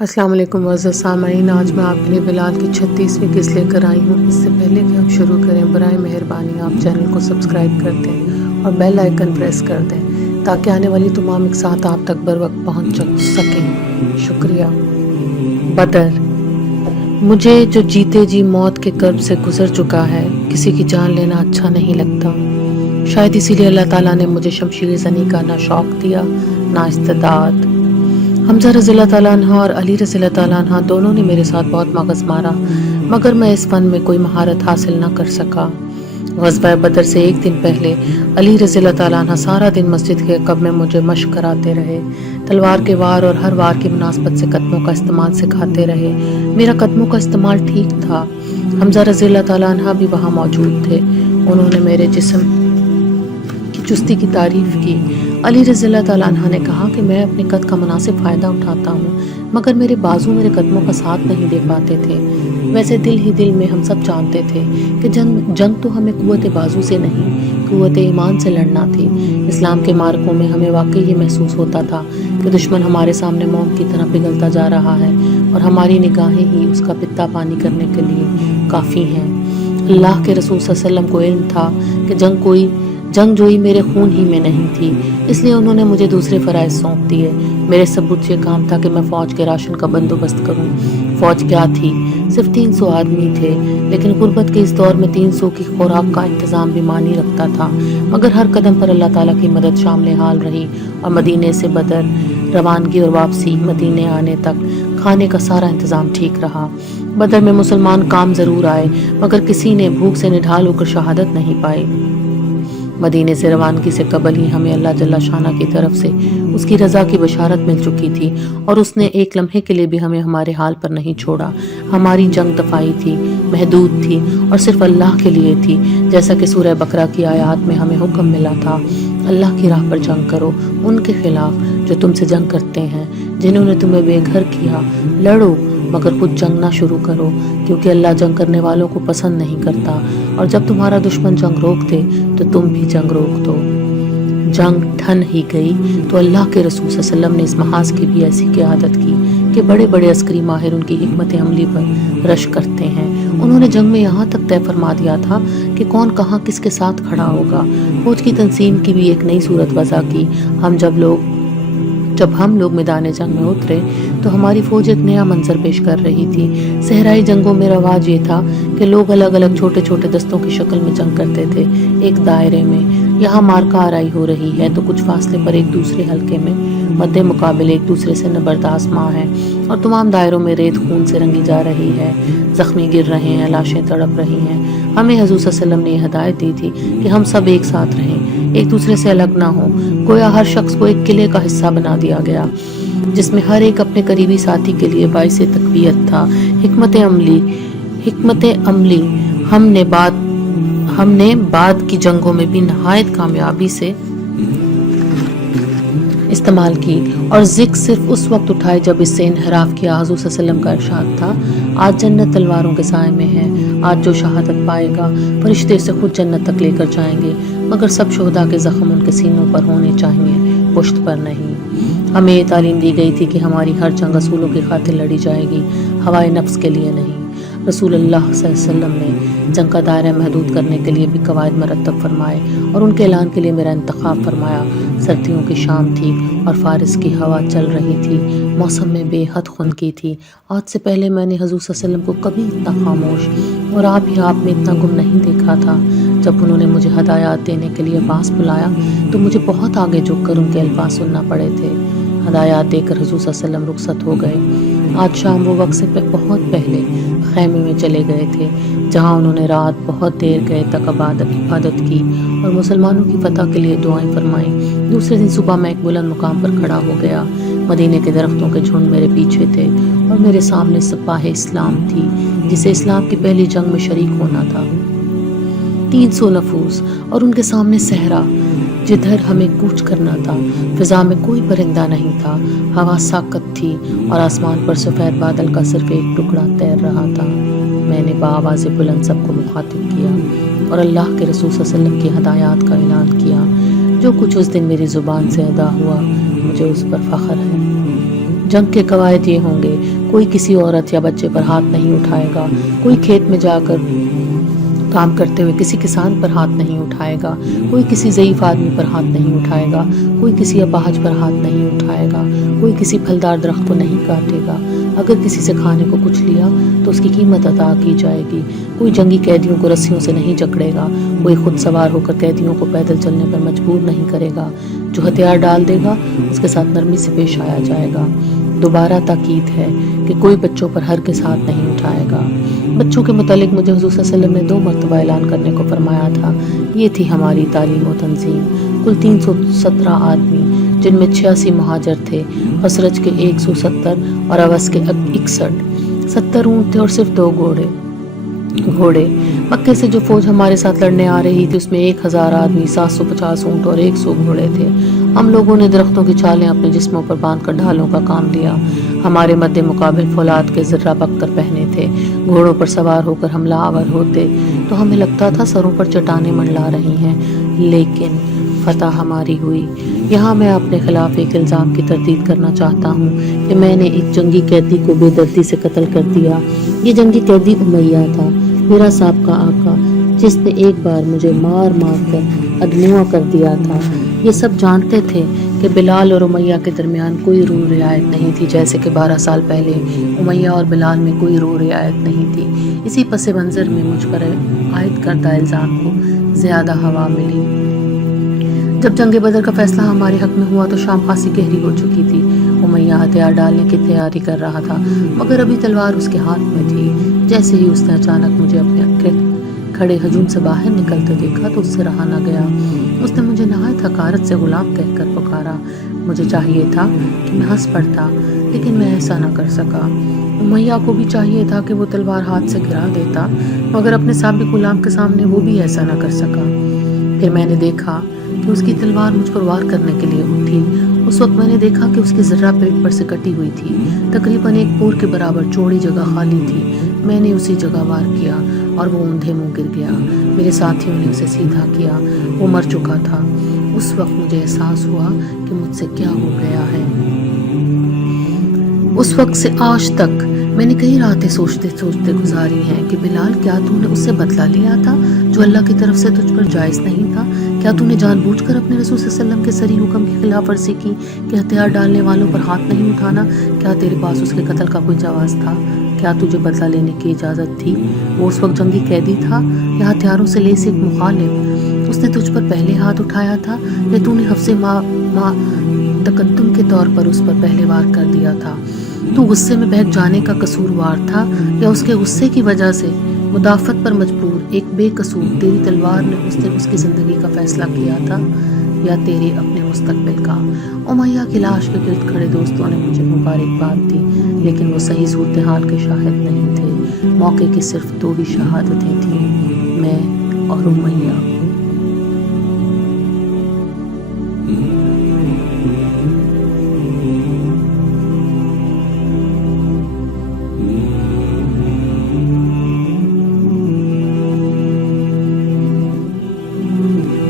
अस्सलाम वालेकुम मुअज़्ज़ज़ सामईन। आज मैं आपके लिए बिलाल की 36वीं किस्त लेकर आई हूँ। इससे पहले कि हम शुरू करें, बराए मेहरबानी आप चैनल को सब्सक्राइब कर दें और बेल आइकन प्रेस कर दें ताकि आने वाली तमाम इक़्सात आप तक बर वक्त पहुँच सकें। शुक्रिया। बदर। मुझे जो जीते जी मौत के कर्ब से गुजर चुका है, किसी की जान लेना अच्छा नहीं लगता। शायद इसीलिए अल्लाह ताला ने मुझे शमशीर ज़नी का ना शौक़ दिया ना इस्तिदाद। हमज़ा रज़ियल्लाहु ताला अन्हा और अली रज़ियल्लाहु ताला अन्हा दोनों ने मेरे साथ बहुत मगज़ मारा, मगर मैं इस फ़न में कोई महारत हासिल न कर सका। ग़ज़वा बदर से एक दिन पहले अली रज़ियल्लाहु ताला अन्हा सारा दिन मस्जिद के कब में मुझे मश्क कराते रहे। तलवार के वार और हर वार की मुनासबत से कदमों का इस्तेमाल सिखाते रहे। मेरा कदमों का इस्तेमाल ठीक था। हमज़ा रज़ियल्लाहु ताला अन्हा भी वहाँ मौजूद थे। उन्होंने मेरे जिस्म की चुस्ती की तारीफ़ की। अली रज़ियल्लाहु ताला अन्हा ने कहा कि मैं अपने कद का मुनासिब फ़ायदा उठाता हूँ, मगर मेरे बाजू मेरे कदमों का साथ नहीं दे पाते थे। वैसे दिल ही दिल में हम सब जानते थे कि जंग तो हमें कुव्वत बाजू से नहीं, कुव्वत ईमान से लड़ना थी। इस्लाम के मार्कों में हमें वाकई ये महसूस होता था कि दुश्मन हमारे सामने मोम की तरह पिघलता जा रहा है और हमारी निगाहें ही उसका पित्ता पानी करने के लिए काफ़ी हैं। अल्लाह के रसूल सल्लल्लाहु अलैहि वसल्लम को इल्म था कि जंगजोई मेरे खून ही में नहीं थी, इसलिए उन्होंने मुझे दूसरे फ़राइज़ सौंप दिए। मेरे सबूत ये काम था कि मैं फ़ौज के राशन का बंदोबस्त करूं। फ़ौज क्या थी, सिर्फ 300 आदमी थे, लेकिन गुर्बत के इस दौर में 300 की खुराक का इंतज़ाम भी मानी रखता था। मगर हर कदम पर अल्लाह ताला की मदद शामिल हाल रही और मदीने से बदर रवानगी और वापसी मदीने आने तक खाने का सारा इंतज़ाम ठीक रहा। बदर में मुसलमान काम ज़रूर आए, मगर किसी ने भूख से निढाल होकर शहादत नहीं पाई। मदीने से रवानगी से कबल ही हमें अल्लाह जल्ला शाना की तरफ से उसकी रज़ा की बशारत मिल चुकी थी और उसने एक लम्हे के लिए भी हमें हमारे हाल पर नहीं छोड़ा। हमारी जंग दफ़ाई थी, महदूद थी और सिर्फ अल्लाह के लिए थी, जैसा कि सूरह बकरा की आयत में हमें हुक्म मिला था, अल्लाह की राह पर जंग करो, उनके खिलाफ जो तुमसे जंग करते हैं, जिन्होंने तुम्हें बेघर किया। लड़ो मगर खुद जंग ना शुरू करो, क्योंकि अल्लाह जंग करने वालों को पसंद नहीं करता, और जब तुम्हारा दुश्मन जंग रोक दे तो तुम भी जंग रोक दो। जंग ठन ही गई तो अल्लाह के रसूल सल्लल्लाहु अलैहि वसल्लम ने इस महाज की भी ऐसी क़यादत की कि बड़े बड़े अस्करी माहिर उनकी हिकमत अमली पर रश करते हैं। उन्होंने जंग में यहाँ तक तय फरमा दिया था कि कौन कहाँ किसके साथ खड़ा होगा। फौज की तंसीम की भी एक नई सूरत वज़ा की। जब हम लोग मैदान जंग में उतरे तो हमारी फौज एक नया मंजर पेश कर रही थी। सहराई जंगों में रवाज ये था कि लोग अलग अलग छोटे छोटे दस्तों की शक्ल में जंग करते थे, एक दायरे में। यहाँ मार्का आराई हो रही है तो कुछ फासले पर एक दूसरे हल्के में मद्दे मुकाबले एक दूसरे से नबरदास्त माँ है और तमाम दायरों में रेत खून से रंगी जा रही है। जख्मी गिर रहे हैं, लाशें तड़प रही हैं। हमें हुज़ूर सल्लल्लाहु अलैहि वसल्लम ने यह हदायत दी थी कि हम सब एक साथ रहें, एक दूसरे से अलग ना हो। गोया हर शख्स को एक किले का हिस्सा बना दिया गया, जिसमें हर एक अपने करीबी साथी के लिए बाइसे तक़वियत था। हिकमत अमली हमने बाद की जंगों में भी नहायत कामयाबी से इस्तेमाल की और ज़िक्र सिर्फ उस वक्त उठाए जब इससे इनहराफ किया। हुज़ूर सल्लल्लाहु अलैहि वसल्लम का इरशाद था, आज जन्नत तलवारों के साए में है। आज जो शहादत पाएगा फरिश्ते उसे खुद जन्नत तक लेकर जाएंगे, मगर सब शोहदा के ज़ख्म उनके सीनों पर होने चाहिए, पुश्त पर नहीं। हमें ये तालीम दी गई थी कि हमारी हर जंग रसूलों की खातिर लड़ी जाएगी, हवाए नफ्स के लिए नहीं। रसूल अल्लाह सल्लल्लाहु अलैहि वसल्लम ने जंग का दायरा महदूद करने के लिए भी कवायद मरतब फरमाए और उनके ऐलान के लिए मेरा इंतखाब फरमाया। सर्दियों की शाम थी और फारिस की हवा चल रही थी, मौसम में बेहद खुनकी थी। आज से पहले मैंने हुज़ूर सल्लल्लाहु अलैहि वसल्लम को कभी इतना खामोश और आप में इतना गुम नहीं देखा था। जब उन्होंने मुझे हदायत देने के लिए पास बुलाया तो मुझे बहुत आगे झुक कर उनके अल्फाज सुनना पड़े थे। हदायत देकर हुज़ूर सल्लल्लाहु अलैहि वसल्लम रुखसत हो गए। आज शाम वो वक्त से बहुत पहले खैमे में चले गए थे, जहाँ उन्होंने रात बहुत देर गए तक इबादत की और मुसलमानों की फतह के लिए दुआएं फरमाईं। दूसरे दिन सुबह मैं एक बुलंद मुकाम पर खड़ा हो गया। मदीने के दरख्तों के झुंड मेरे पीछे थे और मेरे सामने सिपाह इस्लाम थी, जिसे इस्लाम की पहली जंग में शरीक होना था। 300 नफूस और उनके सामने सहरा जिधर हमें कूच करना था। फिजा में कोई परिंदा नहीं था, हवा साकत थी और आसमान पर सफ़ेद बादल का सिर्फ एक टुकड़ा तैर रहा था। मैंने बाआवाज़ बुलंद सबको मुखातिब किया और अल्लाह के रसूल सल्लल्लाहु अलैहि वसल्लम की हदायत का ऐलान किया। जो कुछ उस दिन मेरी ज़ुबान से अदा हुआ, मुझे उस पर फ़ख्र है। जंग के कवायद ये होंगे, कोई किसी औरत या बच्चे पर हाथ नहीं उठाएगा, कोई खेत में जाकर काम करते हुए किसी किसान पर हाथ नहीं उठाएगा, कोई किसी ज़ईफ़ आदमी पर हाथ नहीं उठाएगा, कोई किसी अपाहज पर हाथ नहीं उठाएगा, कोई किसी फलदार दरख्त को नहीं काटेगा। अगर किसी से खाने को कुछ लिया तो उसकी कीमत अदा की जाएगी। कोई जंगी कैदियों को रस्सियों से नहीं जकड़ेगा, कोई खुद सवार होकर कैदियों को पैदल चलने पर मजबूर नहीं करेगा। जो हथियार डाल देगा उसके साथ नरमी से पेश आया जाएगा। दोबारा ताकीद है कि कोई बच्चों पर हरगिज़ हाथ नहीं उठाएगा। बच्चों के मुतालिक मुझे हुज़ूर सल्लल्लाहु अलैहि वसल्लम ने 2 मरतबा ऐलान करने को फरमाया था। ये थी हमारी तालीम व तंजीम। कुल 317 आदमी, जिनमें 86 महाजर थे, खसरज के 170 और अवस के 61, 70 ऊँट थे और सिर्फ 2 घोड़े। मक्के से जो फौज हमारे साथ लड़ने आ रही थी उसमें 1000 आदमी, 750 ऊँट और 100 घोड़े थे। हम लोगों ने दरख्तों की छालें अपने जिस्मों पर बांधकर ढालों का काम लिया। हमारे मद्दे मुकाबिल फौलाद के ज़र्रा बख्तर पहने थे। घोड़ों पर सवार होकर हमला आवर होते तो हमें लगता था सरों पर चट्टानें मंडला रही हैं, लेकिन फतह हमारी हुई। यहाँ मैं अपने खिलाफ एक इल्ज़ाम की तरदीद करना चाहता हूँ कि मैंने एक जंगी कैदी को बेदर्दी से कत्ल कर दिया। ये जंगी कैदी उमैया था, मेरा साबका आका, जिसने एक बार मुझे मार कर अदमुआ कर दिया था। ये सब जानते थे कि बिलाल और उमैया के दरमियान कोई रूह रियायत नहीं थी, जैसे कि 12 साल पहले उमैया और बिलाल में कोई रूह रियायत नहीं थी। इसी पस मंज़र में मुझ पर आयद करदा इल्ज़ाम को ज़्यादा हवा मिली। जब जंग बदर का फैसला हमारे हक में हुआ तो शाम खासी गहरी हो चुकी थी। उमैया हथियार डालने की तैयारी कर रहा था, मगर अभी तलवार उसके हाथ में थी। जैसे ही उसने अचानक मुझे अपने खड़े हजूम से बाहर निकलते देखा तो उससे रहा न गया। उसने मुझे नहायत हकारत से गुलाम कहकर पुकारा। मुझे चाहिए था कि मैं हंस पड़ता, लेकिन मैं ऐसा न कर सका। उमैया को भी चाहिए था कि वो तलवार हाथ से गिरा देता, मगर अपने साबिक गुलाम के सामने वो भी ऐसा न कर सका। फिर मैंने देखा कि उसकी तलवार मुझ पर वार करने के लिए उठी। उस वक्त मैंने देखा कि उसकी ज़र्रा पेट पर से कटी हुई थी। तकरीबन 1 पोर के बराबर चौड़ी जगह खाली थी। मैंने उसी जगह वार किया और वो ऊंधे मुंह गिर गया। मेरे साथियों ने उसे सीधा किया, वो मर चुका था। उस वक्त मुझे एहसास हुआ कि मुझसे क्या हो गया है। उस वक्त से आज तक मैंने कई रातें सोचते सोचते गुजारी हैं कि बिलाल, क्या तूने उससे बदला लिया था जो अल्लाह की तरफ से तुझ पर जायज़ नहीं था? क्या तूने जानबूझकर अपने रसूल सल्लल्लाहु अलैहि वसल्लम के सरी हुक्म की खिलाफ वर्जी की कि हथियार डालने वालों पर हाथ नहीं उठाना? क्या तेरे पास उसके कत्ल का कोई जवाज़ था? क्या तुझे बदला लेने की इजाज़त थी? वो उस वक्त जंगी कैदी था या हथियारों से लैस एक मुखालिफ? उसने तुझ पर पहले हाथ उठाया था या तूने हफ्से तकद्दुम के तौर पर उस पर पहले वार कर दिया था? तू गुस्से में बहक जाने का कसूरवार था या उसके गुस्से की वजह से मुदाफ़त पर मजबूर एक बेकसूर तेरी तलवार ने उसकी ज़िंदगी का फैसला किया था, या तेरे अपने मुस्तकबिल का? उमैया की लाश के गिर्द खड़े दोस्तों ने मुझे मुबारकबाद दी, लेकिन वो सही सूरत हाल के शाहिद नहीं थे। मौके की सिर्फ 2 ही शहादतें थीं, मैं और उमैया।